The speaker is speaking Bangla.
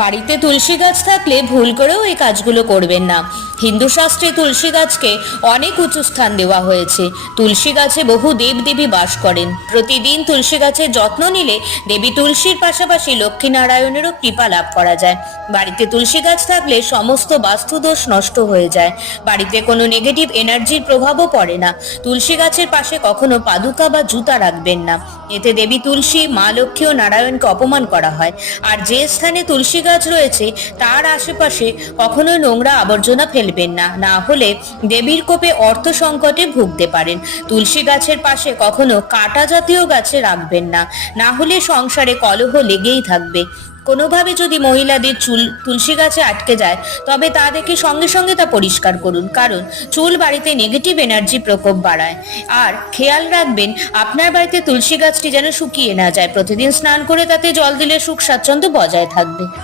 বাড়িতে তুলসী গাছ থাকলে ভুল করেও এই কাজগুলো করবেন না। হিন্দু শাস্ত্রে তুলসী গাছকে অনেক উঁচু স্থান দেওয়া হয়েছে। তুলসী গাছে বহু দেবদেবী বাস করেন। প্রতিদিন তুলসী গাছের যত্ন নিলে দেবী তুলসীর পাশাপাশি লক্ষ্মীনারায়ণেরও কৃপা লাভ করা যায়। বাড়িতে তুলসী গাছ থাকলে সমস্ত বাস্তুদোষ নষ্ট হয়ে যায়। বাড়িতে কোনো নেগেটিভ এনার্জির প্রভাবও পড়ে না। তুলসী গাছের পাশে কখনো পাদুকা বা জুতা রাখবেন না। এতে দেবী তুলসী, মা লক্ষ্মী ও নারায়ণকে অপমান করা হয়। আর যে স্থানে তুলসী গাছ রয়েছে তার আশেপাশে কখনোই নোংরা আবর্জনা ফেলবেন না, না হলে দেবীর কোপে অর্থ সংকটে ভুগতে পারেন। তুলসী গাছের পাশে কখনো কাঁটা জাতীয় গাছে রাখবেন না, না হলে সংসারে কলহ লেগেই থাকবে। কোনোভাবে যদি মহিলাদের চুল তুলসী গাছে আটকে যায় তবে তা দেখে সঙ্গে সঙ্গে তা পরিষ্কার করুন, কারণ চুল বাড়িতে নেগেটিভ এনার্জি প্রকোপ বাড়ায়। আর খেয়াল রাখবেন আপনার বাড়িতে তুলসী গাছটি যেন শুকিয়ে না যায়। প্রতিদিন স্নান করে তাতে জল দিলে সুখ স্বাচ্ছন্দ্য বজায় থাকবে।